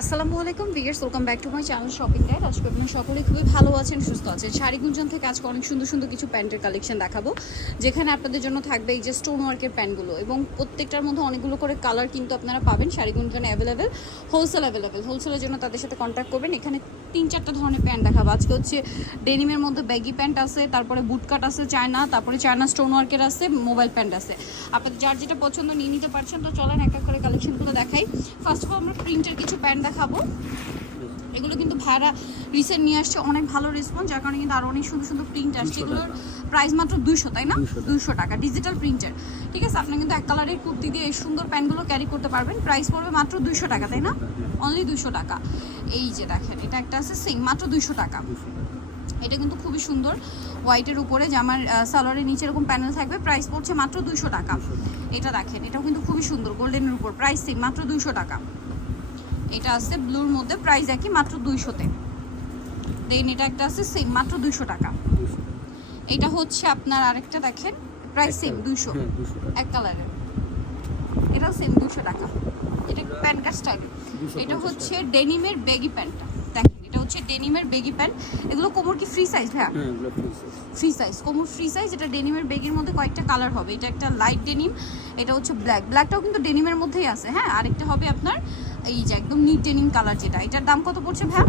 আসসালামু আলাইকুম viewers, welcome back to my channel shopping guide. আজকে আপনারা সকলেই খুবই ভালো আছেন, সুস্থ আছেন। শাড়ি গুঞ্জন থেকে আজকে অনেক সুন্দর সুন্দর কিছু প্যান্টের কালেকশন দেখাবো, যেখানে আপনাদের জন্য থাকবে এই যে স্টোন ওয়ার্কের প্যান্টগুলো, এবং প্রত্যেকটার মধ্যে অনেকগুলো করে কালার কিন্তু আপনারা পাবেন। শাড়ি গুঞ্জনে অ্যাভেলেবেল, হোলসেলের জন্য তাদের সাথে কন্ট্যাক্ট করবেন। এখানে 3-4টা ধরনের প্যান্ট দেখাবো আজকে। হচ্ছে ডেনিমের মধ্যে ব্যাগি প্যান্ট আছে, তারপরে বুটকাট আছে চায়না, তারপরে চায়না স্টোন ওয়ার্কের আছে, মোবাইল প্যান্ট আছে। আপনাদের যার যেটা পছন্দ নিয়ে নিতে পারছেন। তো চলেন এক এক করে কালেকশনগুলো দেখাই। ফার্স্ট অফ অল আমরা প্রিন্টের কিছু প্যান্ট দেখাবো। এগুলো কিন্তু ভাড়া রিসেন্ট নিয়ে আসছে, অনেক ভালো রেসপন্স, যার কারণে কিন্তু আরও অনেক সুন্দর সুন্দর প্রিন্ট আসছে। এগুলোর প্রাইস মাত্র 200, তাই না? 200 টাকা ডিজিটাল প্রিন্টের। ঠিক আছে, আপনি কিন্তু এক কালারের কুর্তি দিয়ে এই সুন্দর প্যান্টগুলো ক্যারি করতে পারবেন। প্রাইস পড়বে মাত্র 200 টাকা, তাই না? অনলি 200 টাকা। এই যে দেখেন, এটা একটা আছে সেম, মাত্র 200 টাকা। এটা কিন্তু খুবই সুন্দর, হোয়াইটের উপরে জামার সালোয়ারের নিচে এরকম প্যানেল থাকবে। প্রাইস পড়ছে মাত্র 200 টাকা। এটা দেখেন, এটাও কিন্তু খুবই সুন্দর, গোল্ডেনের উপর, প্রাইস সেম, মাত্র 200 টাকা। এটা আছে ব্লুর মধ্যে, প্রাইস একই, মাত্র 200-তে। দেন এটা একটা আছে সেম, মাত্র 200 টাকা। এটা হচ্ছে আপনার আরেকটা দেখেন, প্রাইস সেম 200, এক কালারের। এটাও সেম 200 টাকা। এটা প্যান্ট কাট স্টাইলের। এটা হচ্ছে ডেনিমের বেগি প্যান্টটা, দেখেন এটা হচ্ছে ডেনিমের বেগি প্যান্ট। এগুলো কোমর কি ফ্রি সাইজ ভাইয়া? ফ্রি সাইজ, কোমর ফ্রি সাইজ। এটা ডেনিমের বেগের মধ্যে কয়েকটা কালার হবে। এটা একটা লাইট ডেনিম, এটা হচ্ছে ব্ল্যাকটাও কিন্তু ডেনিমের মধ্যেই আছে। হ্যাঁ, আরেকটা হবে আপনার এই যে একদম নিট ডেনিম কালার, যেটা এটার দাম কত পড়ছে ভাইয়া?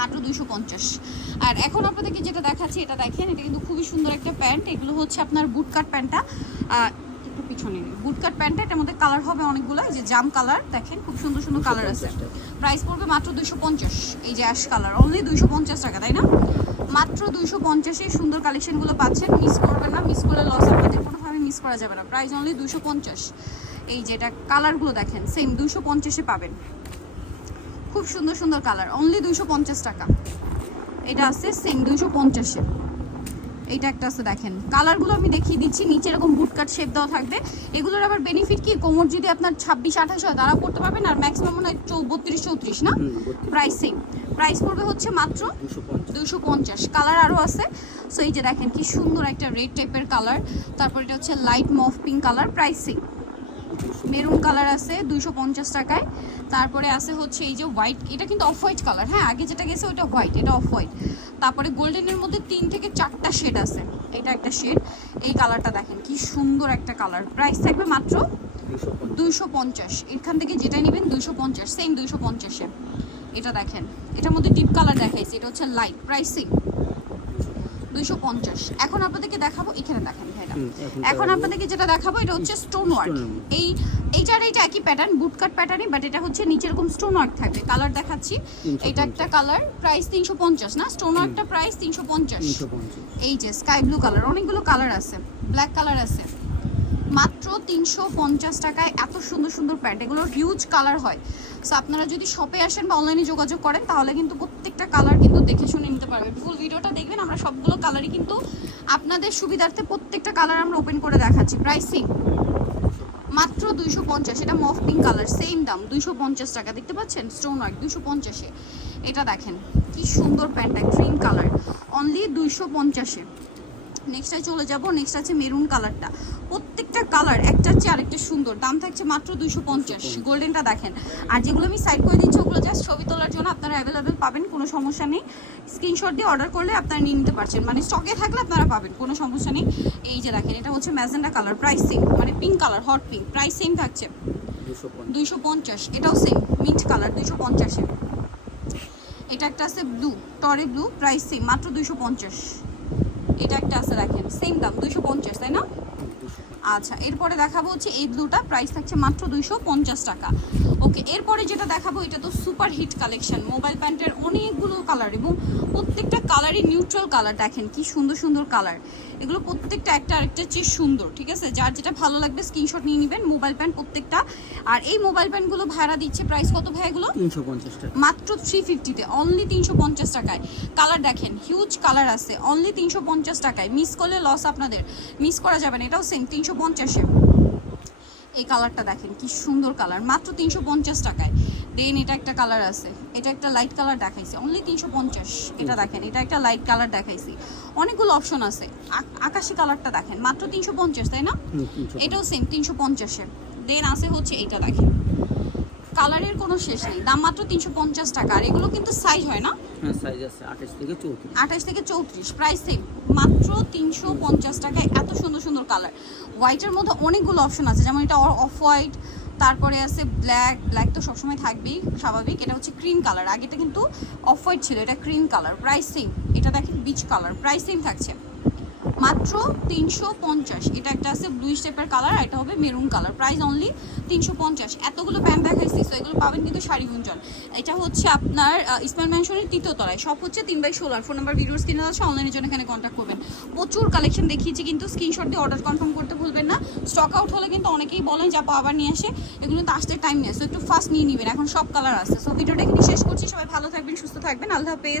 মাত্র 250। আর এখন আপনাদেরকে যেটা দেখাচ্ছি, এটা দেখেন, এটা কিন্তু খুবই সুন্দর একটা প্যান্ট। এগুলো হচ্ছে আপনার বুটকাট প্যান্টটা, একটু পিছনে বুটকাট প্যান্টটা। এটার মধ্যে কালার হবে অনেকগুলো, এই যে জাম কালার, দেখেন খুব সুন্দর সুন্দর কালার আছে। প্রাইস পড়বে মাত্র 250। এই যে অ্যাশ কালার, অনলি 250 টাকা, তাই না? মাত্র 250-এ সুন্দর কালেকশনগুলো পাচ্ছেন। মিস করবেন না, মিস করলে লস, আপনাদের কোনোভাবে মিস করা যাবে না। Price only 250। এই যে এটা কালারগুলো দেখেন, সেম 250-এ পাবেন। খুব সুন্দর সুন্দর কালার, অনলি 250 টাকা। এটা আছে সেম 250-এ। এইটা একটা আছে, দেখেন কালারগুলো আমি দেখিয়ে দিচ্ছি। নিচে এরকম বুটকাট শেপ দেওয়া থাকবে। এগুলোর আবার বেনিফিট কি, কোমর যদি আপনার 26-28 হয় তারা পড়তে পারবেন, আর ম্যাক্সিমাম মনে হয় 32-34 না? Price same. প্রাইস পড়বে হচ্ছে মাত্র 250। কালার আরও আছে। সো এই যে দেখেন কি সুন্দর একটা রেড টাইপের কালার, তারপর এটা হচ্ছে light mauve pink colour, price same. Maroon colour আছে 250 টাকায়। তারপরে আছে হচ্ছে এই যে হোয়াইট, এটা কিন্তু অফ হোয়াইট কালার। হ্যাঁ, আগে যেটা গেছে ওটা হোয়াইট, এটা অফ হোয়াইট। তারপরে গোল্ডেনের মধ্যে 3 থেকে 4টা শেড আছে, এটা একটা শেড। এই কালারটা দেখেন কি সুন্দর একটা কালার। প্রাইস থাকবে মাত্র 250। এখান থেকে যেটা নেবেন 250, সেম 250-এ। এটা দেখেন, এটার মধ্যে ডিপ কালার দেখাইছি, এটা হচ্ছে লাইট, প্রাইস সেম 250। এখন আপনাদেরকে দেখাবো, এখানে দেখেন ভাইরা, এখন আপনাদেরকে যেটা দেখাবো এটা হচ্ছে স্টোন ওয়ার্ক। এইটার এইটা একই প্যাটার্ন, বুটকাট প্যাটার্নই, বাট এটা হচ্ছে নিচে এরকম স্টোন ওয়ার্ক থাকবে। কালার দেখাচ্ছি, এটা একটা কালার, প্রাইস 350 না? স্টোন ওয়ার্কটা প্রাইস 350। এই যে স্কাই ব্লু কালার, অনেকগুলো কালার আছে, ব্ল্যাক কালার আছে। মাত্র 350 টাকায় এত সুন্দর সুন্দর প্যান্ট। এগুলো হিউজ কালার হয়। সো আপনারা যদি শপে আসেন বা অনলাইনে যোগাযোগ করেন, তাহলে কিন্তু প্রত্যেকটা কালার কিন্তু দেখে শুনে নিতে পারবেন। ফুল ভিডিওটা দেখবেন, আমরা সবগুলো কালারই কিন্তু আপনাদের সুবিধার্থে প্রত্যেকটা কালার আমরা ওপেন করে দেখাচ্ছি। প্রাইস সেম, মাত্র 250। এটা মফ পিঙ্ক কালার, সেম দাম 250 টাকা। দেখতে পাচ্ছেন স্টোন ওয়ার্ক 250-এ। এটা দেখেন কি সুন্দর প্যান্টটা, গ্রিন কালার, অনলি 250-এ। নেক্সটে চলে যাব, নেক্সট আছে মেরুন কালারটা। প্রত্যেকটা কালার একটার চেয়ে আরেকটা সুন্দর, দাম থাকছে মাত্র 250। গোল্ডেনটা দেখেন। আর যেগুলো আমি সাইড করে দিচ্ছি ওগুলো জাস্ট ছবি তোলার জন্য, আপনারা অ্যাভেলেবেল পাবেন, কোনো সমস্যা নেই। স্ক্রিনশট দিয়ে অর্ডার করলে আপনারা নিয়ে নিতে পারছেন, মানে স্টকে থাকলে আপনারা পাবেন, কোনো সমস্যা নেই। এই যে দেখেন, এটা হচ্ছে ম্যাজেন্ডা কালার, প্রাইস সেম, মানে pink colour, hot pink, price same থাকছে 250। এটাও সেম মিন্ট কালার, 250-এ। এটা একটা আছে ব্লু, টরে ব্লু, প্রাইস সেম, মাত্র 250। এটা একটা আছে দেখেন, সেম দাম 250, তাই না? আচ্ছা, এরপরে দেখাবো হচ্ছে এই ব্লুটা, প্রাইস থাকছে মাত্র 250 টাকা। ওকে, এরপরে যেটা দেখাবো এটা তো সুপার হিট কালেকশন, মোবাইল প্যান্টের অনেকগুলো কালার, এবং প্রত্যেকটা কালারই নিউট্রাল কালার। দেখেন কি সুন্দর সুন্দর কালার, এগুলো প্রত্যেকটা একটা আরেকটা চেয়ে সুন্দর। ঠিক আছে, যার যেটা ভালো লাগবে স্ক্রিনশট নিয়ে নেবেন। মোবাইল প্যান্ট প্রত্যেকটা। আর এই মোবাইল প্যান্টগুলো ভাড়া দিচ্ছে, প্রাইস কত ভাই এগুলো? 350 টাকা, মাত্র 350-তে, অনলি 350 টাকায়। কালার দেখেন, হিউজ কালার আছে, অনলি 350 টাকায়। মিস করলে লস, আপনাদের মিস করা যাবে না। এটাও সেম 350-এ। এই কালারটা দেখেন কি সুন্দর কালার, মাত্র 350 টাকায়। দেন এটা একটা কালার আছে, এটা একটা লাইট কালার দেখাইছি, অনলি 350। এটা দেখেন, এটা একটা লাইট কালার দেখাইছি, অনেকগুলো অপশন আছে। আকাশি কালারটা দেখেন, মাত্র 350, তাই না? এটাও সেম 350-এ। দেন আছে হচ্ছে এইটা দেখেন, কালারের কোনো শেষ নেই, দাম মাত্র 350 টাকা। আর এগুলো কিন্তু সাইজ হয় না, হ্যাঁ সাইজ আছে 28 থেকে 34। 28 থেকে 34, প্রাইস সেম, মাত্র 350 টাকায়। এত সুন্দর সুন্দর কালার, হোয়াইটের মধ্যে অনেকগুলো অপশন আছে, যেমন এটা অফ হোয়াইট, তারপরে আছে ব্ল্যাক, ব্ল্যাক তো সবসময় থাকবেই স্বাভাবিক। এটা হচ্ছে ক্রিম কালার, আগেটা কিন্তু অফ হোয়াইট ছিল, এটা ক্রিম কালার, প্রাইস সেম। এটা দেখেন বিচ কালার, প্রাইস সেম থাকছে মাত্র 350। এটা একটা আছে ব্লু স্টেপের কালার, এটা হবে মেরুন কালার, প্রাইস অনলি 350। এতগুলো প্যান্ট দেখাইছি, সো এগুলো পাবেন কিন্তু শাড়ি গুঞ্জন। এটা হচ্ছে আপনার ইসমাইল ম্যানশনের 3য় তলায়, সব হচ্ছে 3/16। ফোন নাম্বার ভিডিওর স্ক্রিনে আছে, অনলাইনের জন্য এখানে কন্ট্যাক্ট করবেন। প্রচুর কালেকশন দেখিয়েছি, কিন্তু স্ক্রিনশট দিয়ে অর্ডার কনফার্ম করতে ভুলবেন না। স্টক আউট হলে কিন্তু অনেকেই বলেন যে আপা আবার নিয়ে আসে, এগুলো তো আসতে টাইম নেয়, সো একটু ফাস্ট নিয়ে নেবেন, এখন সব কালার আছে। সো ভিডিওটা এখানে শেষ করছি, সবাই ভালো থাকবেন, সুস্থ থাকবেন, আল্লাহ হাফেজ।